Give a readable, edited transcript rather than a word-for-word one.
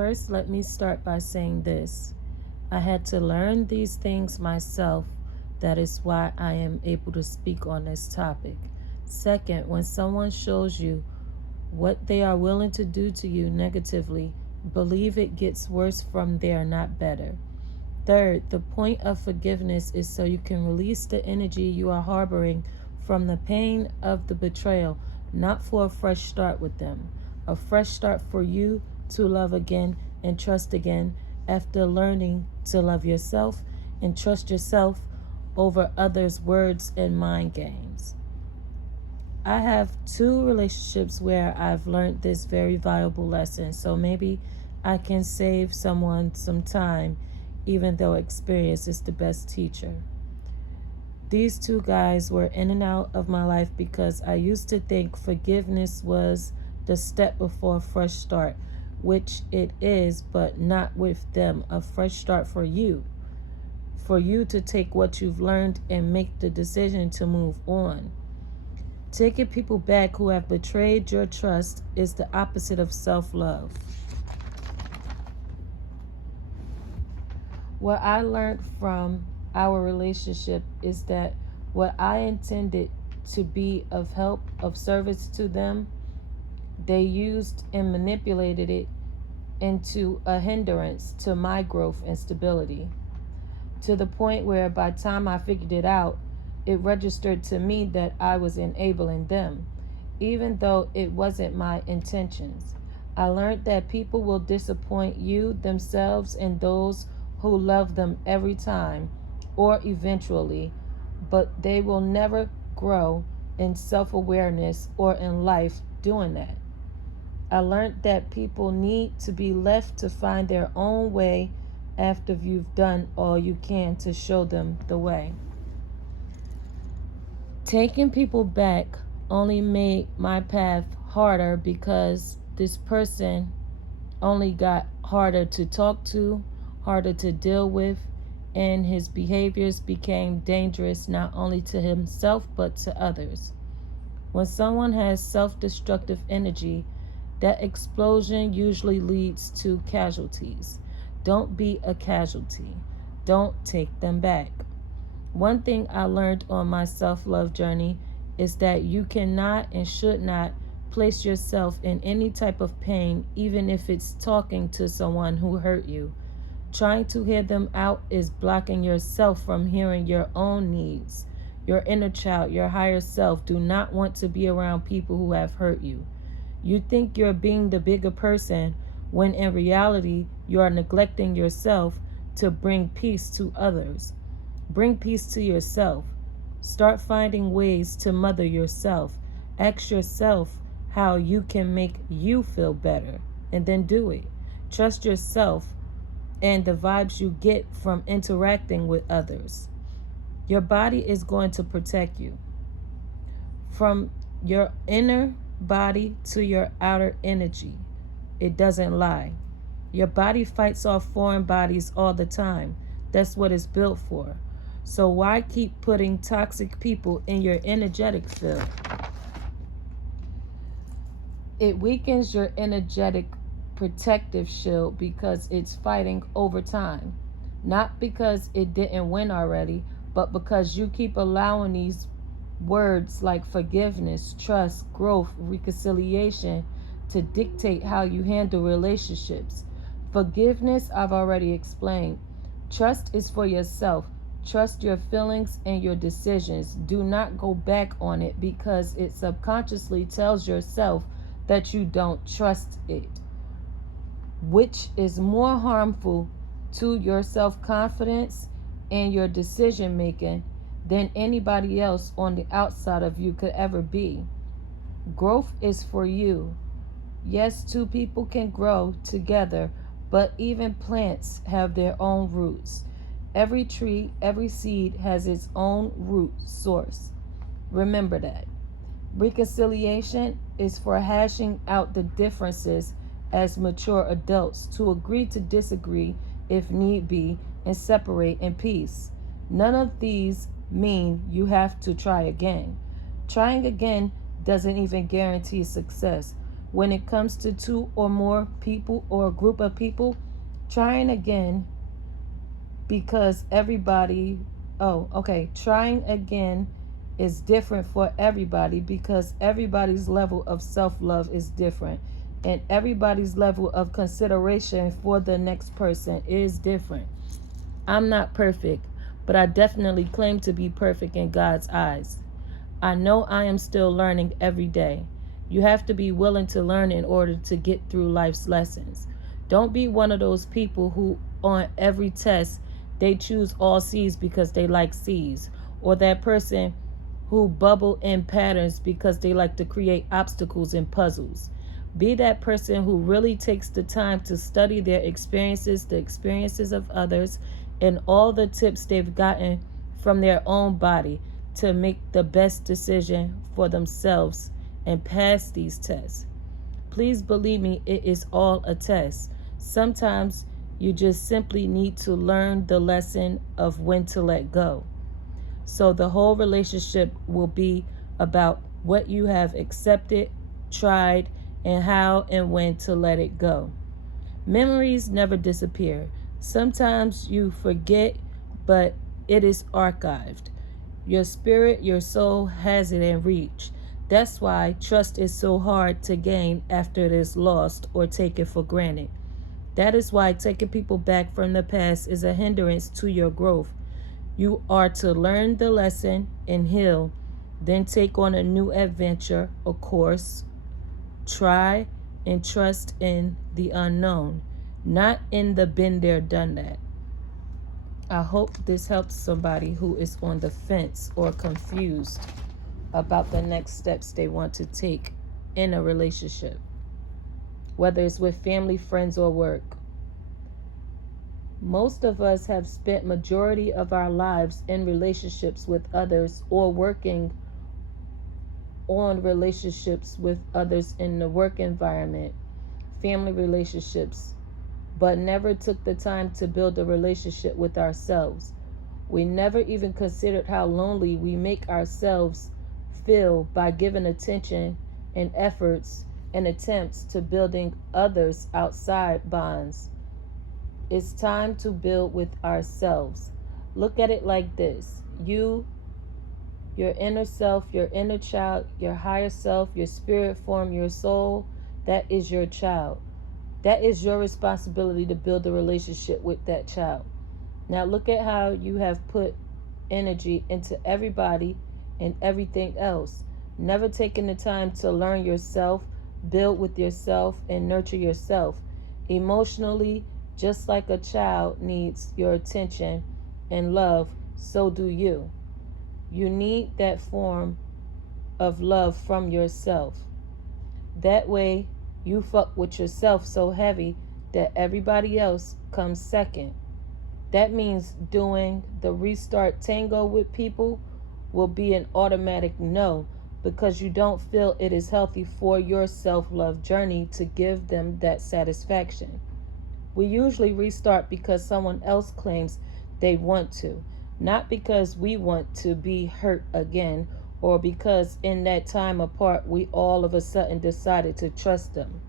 First, let me start by saying this. I had to learn these things myself. That is why I am able to speak on this topic. Second, when someone shows you what they are willing to do to you negatively, believe it gets worse from there, not better. Third, the point of forgiveness is so you can release the energy you are harboring from the pain of the betrayal, not for a fresh start with them. A fresh start for you to love again and trust again after learning to love yourself and trust yourself over others' words and mind games. I have 2 relationships where I've learned this very valuable lesson, so maybe I can save someone some time, even though experience is the best teacher. These 2 guys were in and out of my life because I used to think forgiveness was the step before a fresh start, which it is, but not with them. A fresh start for you to take what you've learned and make the decision to move on. Taking people back who have betrayed your trust is the opposite of self-love. What I learned from our relationship is that what I intended to be of help, of service to them, they used and manipulated it into a hindrance to my growth and stability, to the point where by the time I figured it out, it registered to me that I was enabling them, even though it wasn't my intentions. I learned that people will disappoint you, themselves, and those who love them every time, or eventually, but they will never grow in self-awareness or in life doing that. I learned that people need to be left to find their own way after you've done all you can to show them the way. Taking people back only made my path harder because this person only got harder to talk to, harder to deal with, and his behaviors became dangerous not only to himself but to others. When someone has self-destructive energy, that explosion usually leads to casualties. Don't be a casualty. Don't take them back. One thing I learned on my self-love journey is that you cannot and should not place yourself in any type of pain, even if it's talking to someone who hurt you. Trying to hear them out is blocking yourself from hearing your own needs. Your inner child, your higher self, do not want to be around people who have hurt you. You think you're being the bigger person when in reality you are neglecting yourself to bring peace to others. Bring peace to yourself. Start finding ways to mother yourself. Ask yourself how you can make you feel better, and then do it. Trust yourself and the vibes you get from interacting with others. Your body is going to protect you. From your inner body to your outer energy, it doesn't lie. Your body fights off foreign bodies all the time. That's what it's built for. So why keep putting toxic people in your energetic field? It weakens your energetic protective shield because it's fighting over time. Not because it didn't win already, but because you keep allowing these words like forgiveness, trust, growth, reconciliation to dictate how you handle relationships. Forgiveness, I've already explained. Trust is for yourself. Trust your feelings and your decisions. Do not go back on it because it subconsciously tells yourself that you don't trust it, which is more harmful to your self-confidence and your decision-making than anybody else on the outside of you could ever be. Growth is for you. Yes, 2 people can grow together, but even plants have their own roots. Every tree, every seed has its own root source. Remember that. Reconciliation is for hashing out the differences as mature adults to agree to disagree if need be and separate in peace. None of these mean you have to try again. Trying again doesn't even guarantee success. When it comes to two or more people or a group of people, trying again because trying again is different for everybody because everybody's level of self-love is different and everybody's level of consideration for the next person is different. I'm not perfect, but I definitely claim to be perfect in God's eyes. I know I am still learning every day. You have to be willing to learn in order to get through life's lessons. Don't be one of those people who, on every test, they choose all C's because they like C's, or that person who bubble in patterns because they like to create obstacles and puzzles. Be that person who really takes the time to study their experiences, the experiences of others, and all the tips they've gotten from their own body to make the best decision for themselves and pass these tests. Please believe me, it is all a test. Sometimes you just simply need to learn the lesson of when to let go. So the whole relationship will be about what you have accepted, tried, and how and when to let it go. Memories never disappear. Sometimes you forget, but it is archived. Your spirit, your soul has it in reach. That's why trust is so hard to gain after it is lost or taken for granted. That is why taking people back from the past is a hindrance to your growth. You are to learn the lesson and heal, then take on a new adventure, a course. Try and trust in the unknown, not in the been there, done that. I hope this helps somebody who is on the fence or confused about the next steps they want to take in a relationship, whether it's with family, friends, or work. Most of us have spent majority of our lives in relationships with others or working on relationships with others in the work environment, family relationships, but never took the time to build a relationship with ourselves. We never even considered how lonely we make ourselves feel by giving attention and efforts and attempts to building others outside bonds. It's time to build with ourselves. Look at it like this. You, your inner self, your inner child, your higher self, your spirit form, your soul, that is your child. That is your responsibility to build a relationship with that child. Now look at how you have put energy into everybody and everything else. Never taking the time to learn yourself, build with yourself, and nurture yourself. Emotionally, just like a child needs your attention and love, so do you. You need that form of love from yourself. That way, you fuck with yourself so heavy that everybody else comes second. That means doing the restart tango with people will be an automatic no because you don't feel it is healthy for your self-love journey to give them that satisfaction. We usually restart because someone else claims they want to, not because we want to be hurt again or because in that time apart we all of a sudden decided to trust them.